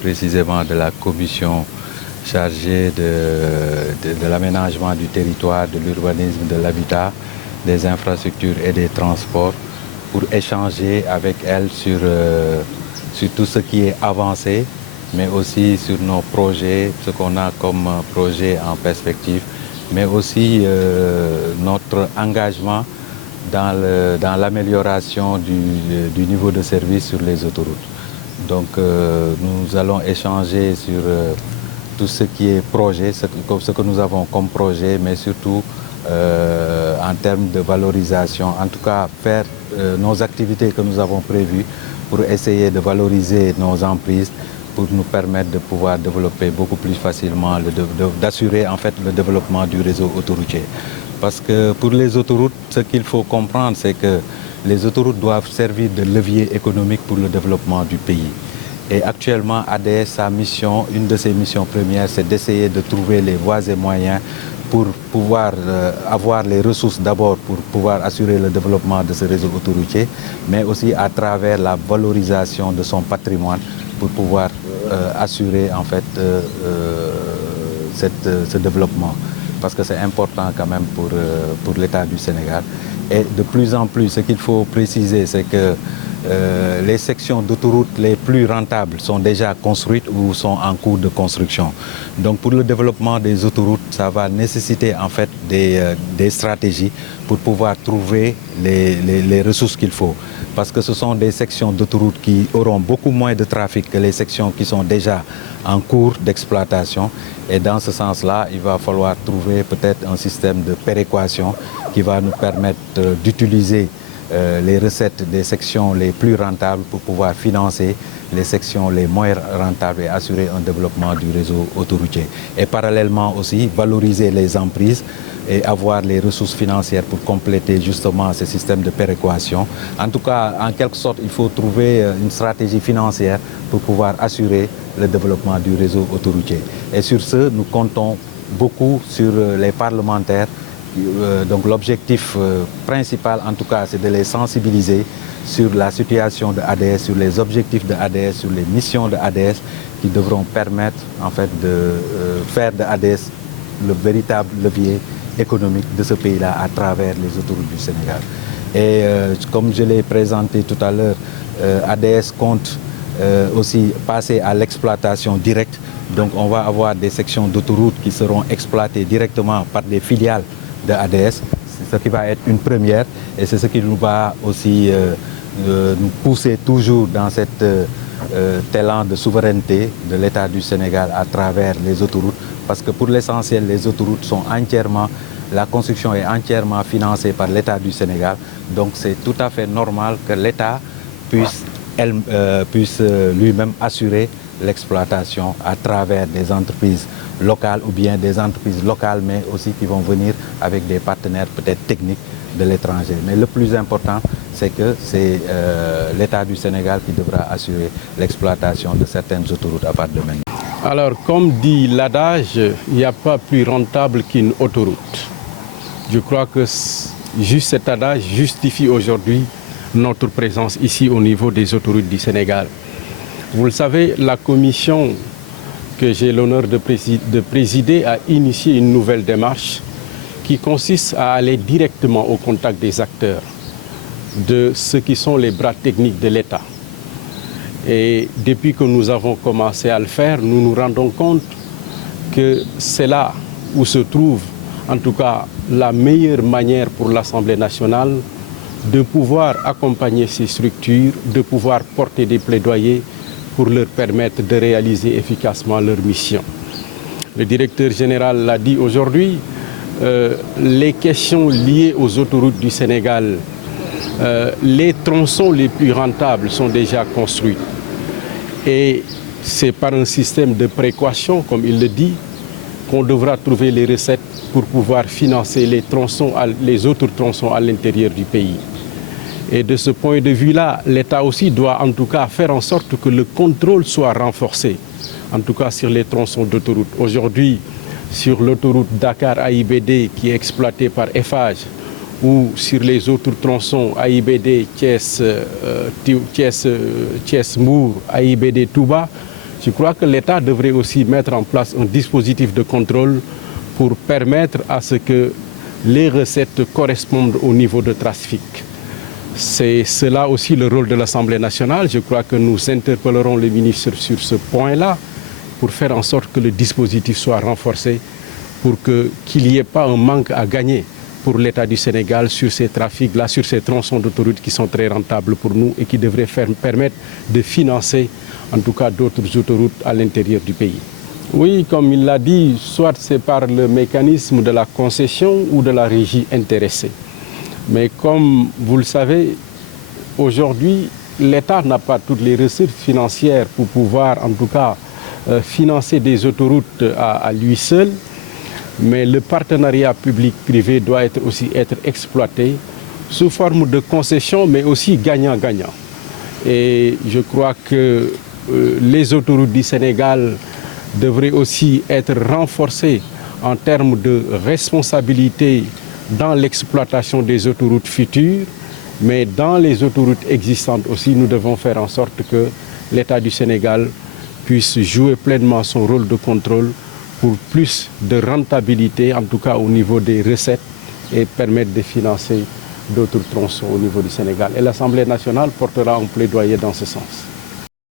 Précisément de la commission chargée de l'aménagement du territoire, de l'urbanisme, de l'habitat, des infrastructures et des transports pour échanger avec elle sur tout ce qui est avancé, mais aussi sur nos projets, ce qu'on a comme projet en perspective, mais aussi notre engagement dans l'amélioration du niveau de service sur les autoroutes. Donc nous allons échanger sur tout ce qui est projet, ce que nous avons comme projet, mais surtout en termes de valorisation, en tout cas faire nos activités que nous avons prévues pour essayer de valoriser nos emprises, pour nous permettre de pouvoir développer beaucoup plus facilement, d'assurer en fait le développement du réseau autoroutier. Parce que pour les autoroutes, ce qu'il faut comprendre, c'est que les autoroutes doivent servir de levier économique pour le développement du pays. Et actuellement, ADS, sa mission, une de ses missions premières, c'est d'essayer de trouver les voies et moyens pour pouvoir avoir les ressources d'abord pour pouvoir assurer le développement de ce réseau autoroutier, mais aussi à travers la valorisation de son patrimoine pour pouvoir assurer en fait ce développement. Parce que c'est important quand même pour l'État du Sénégal. Et de plus en plus, ce qu'il faut préciser, c'est que les sections d'autoroutes les plus rentables sont déjà construites ou sont en cours de construction. Donc pour le développement des autoroutes, ça va nécessiter en fait des stratégies pour pouvoir trouver les ressources qu'il faut. Parce que ce sont des sections d'autoroutes qui auront beaucoup moins de trafic que les sections qui sont déjà en cours d'exploitation. Et dans ce sens-là, il va falloir trouver peut-être un système de péréquation qui va nous permettre d'utiliser les recettes des sections les plus rentables pour pouvoir financer les sections les moins rentables et assurer un développement du réseau autoroutier. Et parallèlement aussi, valoriser les emprises et avoir les ressources financières pour compléter justement ce système de péréquation. En tout cas, en quelque sorte, il faut trouver une stratégie financière pour pouvoir assurer le développement du réseau autoroutier. Et sur ce, nous comptons beaucoup sur les parlementaires. Donc l'objectif principal, en tout cas, c'est de les sensibiliser sur la situation de ADS, sur les objectifs de ADS, sur les missions de ADS qui devront permettre en fait de faire de ADS le véritable levier économique de ce pays-là à travers les autoroutes du Sénégal. Et comme je l'ai présenté tout à l'heure, ADS compte aussi passer à l'exploitation directe. Donc on va avoir des sections d'autoroutes qui seront exploitées directement par des filiales de ADS, c'est ce qui va être une première et c'est ce qui nous va aussi nous pousser toujours dans cet élan de souveraineté de l'État du Sénégal à travers les autoroutes, parce que pour l'essentiel, les autoroutes sont entièrement, la construction est entièrement financée par l'État du Sénégal, donc c'est tout à fait normal que l'État puisse lui-même assurer l'exploitation à travers des entreprises locales ou bien des entreprises locales, mais aussi qui vont venir avec des partenaires peut-être techniques de l'étranger. Mais le plus important, c'est que c'est l'État du Sénégal qui devra assurer l'exploitation de certaines autoroutes à partir de maintenant. Alors, comme dit l'adage, il n'y a pas plus rentable qu'une autoroute. Je crois que juste cet adage justifie aujourd'hui notre présence ici au niveau des autoroutes du Sénégal. Vous le savez, la commission que j'ai l'honneur de présider a initié une nouvelle démarche qui consiste à aller directement au contact des acteurs, de ceux qui sont les bras techniques de l'État. Et depuis que nous avons commencé à le faire, nous nous rendons compte que c'est là où se trouve, en tout cas, la meilleure manière pour l'Assemblée nationale de pouvoir accompagner ces structures, de pouvoir porter des plaidoyers pour leur permettre de réaliser efficacement leur mission. Le directeur général l'a dit aujourd'hui, les questions liées aux autoroutes du Sénégal, les tronçons les plus rentables sont déjà construits. Et c'est par un système de précaution, comme il le dit, qu'on devra trouver les recettes pour pouvoir financer les autres tronçons à l'intérieur du pays. Et de ce point de vue-là, l'État aussi doit en tout cas faire en sorte que le contrôle soit renforcé, en tout cas sur les tronçons d'autoroute. Aujourd'hui, sur l'autoroute Dakar-AIBD qui est exploitée par Eiffage, ou sur les autres tronçons AIBD Thiès-Mour, AIBD Touba, Je crois que l'État devrait aussi mettre en place un dispositif de contrôle pour permettre à ce que les recettes correspondent au niveau de trafic. C'est cela aussi le rôle de l'Assemblée nationale. Je crois que nous interpellerons les ministres sur ce point-là pour faire en sorte que le dispositif soit renforcé pour qu'il n'y ait pas un manque à gagner pour l'État du Sénégal sur ces trafics-là, sur ces tronçons d'autoroute qui sont très rentables pour nous et qui devraient permettre de financer en tout cas d'autres autoroutes à l'intérieur du pays. Oui, comme il l'a dit, soit c'est par le mécanisme de la concession ou de la régie intéressée. Mais comme vous le savez, aujourd'hui, l'État n'a pas toutes les ressources financières pour pouvoir en tout cas financer des autoroutes à lui seul. Mais le partenariat public-privé doit aussi être exploité sous forme de concession, mais aussi gagnant-gagnant. Et je crois que les autoroutes du Sénégal devraient aussi être renforcées en termes de responsabilité dans l'exploitation des autoroutes futures, mais dans les autoroutes existantes aussi, nous devons faire en sorte que l'État du Sénégal puisse jouer pleinement son rôle de contrôle pour plus de rentabilité, en tout cas au niveau des recettes, et permettre de financer d'autres tronçons au niveau du Sénégal. Et l'Assemblée nationale portera un plaidoyer dans ce sens.